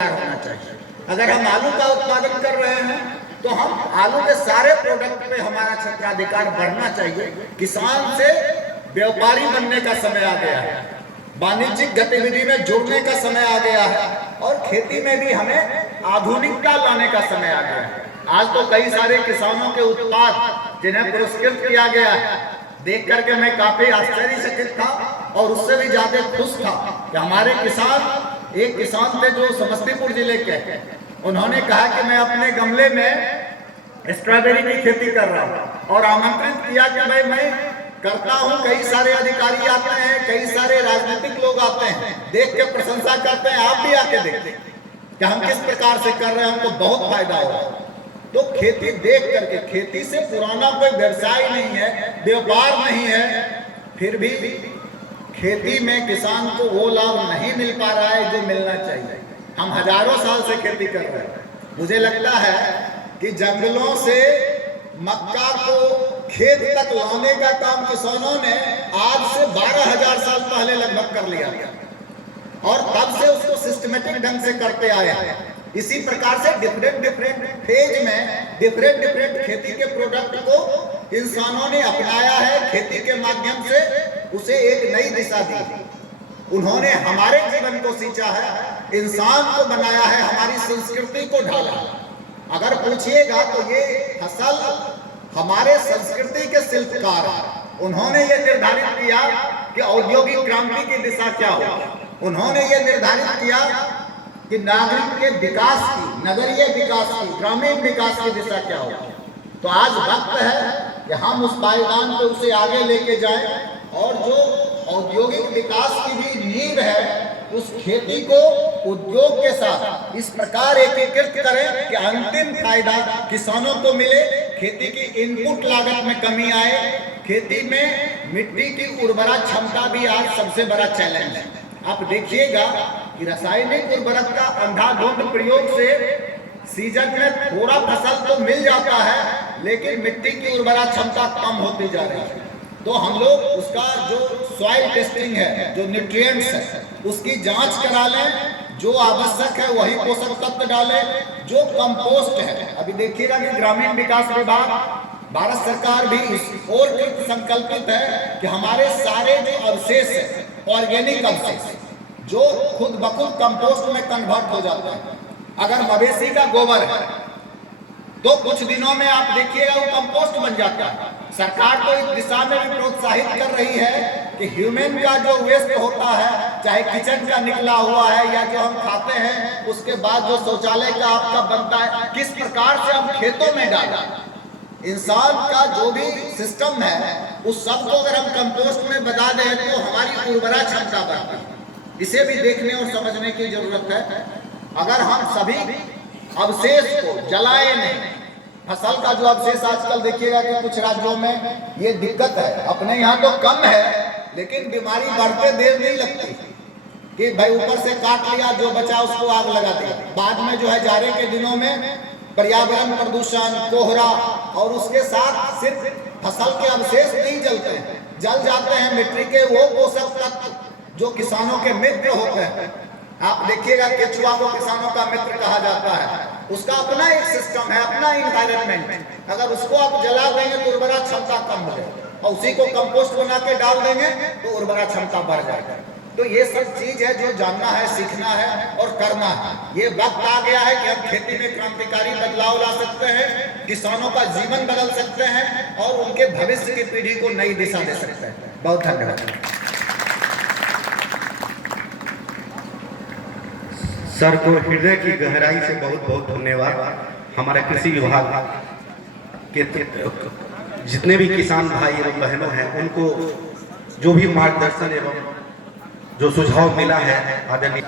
होना चाहिए। अगर हम आलू का उत्पादन कर रहे हैं तो हम आलू के सारे प्रोडक्ट पे हमारा क्षेत्राधिकार बढ़ना चाहिए। किसान से व्यापारी बनने का समय आ गया है, वाणिज्यिक गतिविधि में जुड़ने का समय आ गया है और खेती में भी हमें आधुनिकता लाने का समय आ गया है। आज तो कई सारे किसानों के उत्पाद जिन्हें पुरस्कृत किया गया है, देख करके मैं काफी आश्चर्यचकित था और उससे भी ज्यादा खुश था कि हमारे किसान, एक किसान थे जो समस्तीपुर जिले के, उन्होंने कहा कि मैं अपने गमले में स्ट्रॉबेरी की खेती कर रहा हूँ और आमंत्रित किया कि भाई मैं करता हूँ। कई सारे अधिकारी आते हैं, कई सारे राजनीतिक लोग आते हैं, देख के प्रशंसा करते हैं, आप भी आके देखते कि हम किस प्रकार से कर रहे हैं, हमको बहुत फायदा हो रहा है। तो खेती देख करके, खेती से पुराना कोई व्यवसाय नहीं है, व्यापार नहीं है, फिर भी खेती में किसान को वो लाभ नहीं मिल पा रहा है जो मिलना चाहिए। हम हजारों साल से खेती कर रहे हैं। मुझे लगता है कि जंगलों से मक्का को खेत तक लाने का काम किसानों ने आज से 12,000 साल पहले लगभग कर लिया और तब से उसको सिस्टमेटिक ढंग से करते आए हैं। इसी प्रकार से डिफरेंट फेज में डिफरेंट खेती के प्रोडक्ट को इंसानों ने अपनाया है। खेती के माध्यम से उसे एक नई दिशा दी। उन्होंने हमारे जीवन को सींचा है, इंसान को बनाया है, हमारी संस्कृति को ढाला। अगर पूछिएगा तो ये फसल हमारे संस्कृति के शिल्पकार हैं। उन्होंने ये निर्धारित किया कि औद्योगिक क्रांति की दिशा क्या हो। उन्होंने ये निर्धारित किया कि नागरिक के विकास की, नगरीय विकास की, ग्रामीण विकास की दिशा क्या हो। तो आज वक्त है कि हम उस पायदान पे उसे आगे लेके जाएं और जो औद्योगिक विकास की भी नींव है उस खेती को उद्योग के साथ इस प्रकार एकीकृत करें कि अंतिम फायदा किसानों को मिले, खेती की इनपुट लागत में कमी आए, खेती में मिट्टी की उर्वरा क्षमता भी आज सबसे बड़ा चैलेंज है। आप देखिएगा कि रासायनिक उर्वरक का अंधाधुंध प्रयोग से सीजन में थोड़ा फसल तो मिल जाता है, लेकिन मिट्टी की उर्वरा क्षमता कम होती जा रही है। तो हम लोग उसका जो सॉइल टेस्टिंग है, जो न्यूट्रिएंट्स है, उसकी जांच करा लें, जो आवश्यक है वही पोषक तत्व डालें, जो कंपोस्ट है। अभी देखिएगा कि ग्रामीण विकास विभाग, भारत सरकार भी इस ओर संकल्पित है कि हमारे सारे जो अवशेष है, ऑर्गेनिक अवशेष जो खुद ब खुद कंपोस्ट में कन्वर्ट हो जाता है। अगर मवेशी का गोबर है तो कुछ दिनों में आप देखिएगा वो कंपोस्ट बन जाता है। सरकार तो इस दिशा में भी प्रोत्साहित कर रही है कि ह्यूमन का जो वेस्ट होता है, चाहे किचन का निकला हुआ है या जो हम खाते हैं, उसके बाद जो शौचालय का आपका बनता है, किस प्रकार से हम खेतों में डालें। इंसान का जो भी सिस्टम है उस सब को अगर हम कंपोस्ट में बता दें तो हमारी उर्वरा क्षमता बढ़ती है। इसे भी देखने और समझने की जरूरत है। अगर हम सभी अवशेष को जलाए नहीं, फसल का जो अवशेष आजकल देखिएगा कि कुछ राज्यों में ये दिक्कत है, अपने यहाँ तो कम है लेकिन बीमारी बढ़ते देर नहीं लगती कि भाई ऊपर से काट लिया, जो बचा उसको आग लगा दिया। बाद में जो है जाड़े के दिनों में पर्यावरण प्रदूषण, कोहरा और उसके साथ सिर्फ फसल के अवशेष नहीं जलते हैं, जल जाते हैं मिट्टी के वो पोषक तत्व जो किसानों के मित्र होते हैं। आप देखिएगा केचुआ को किसानों का मित्र कहा जाता है। उसका अपना एक सिस्टम है, अपना इन्वायरमेंट। अगर उसको आप जला देंगे तो उर्वरा क्षमता कम हो जाएगी और उसी को कंपोस्ट बना के डाल देंगे तो उर्वरा क्षमता बढ़ जाएगी। तो ये सब चीज है जो जानना है, सीखना है और करना है। ये वक्त आ गया है कि हम खेती में क्रांतिकारी बदलाव ला सकते हैं, किसानों का जीवन बदल सकते हैं और उनके भविष्य की पीढ़ी को नई दिशा दे सकते हैं। बहुत धन्यवाद। सर को हृदय की गहराई से बहुत बहुत धन्यवाद। हमारे कृषि विभाग के जितने भी किसान भाई एवं बहनों हैं, उनको जो भी मार्गदर्शन एवं जो सुझाव मिला है आदरणीय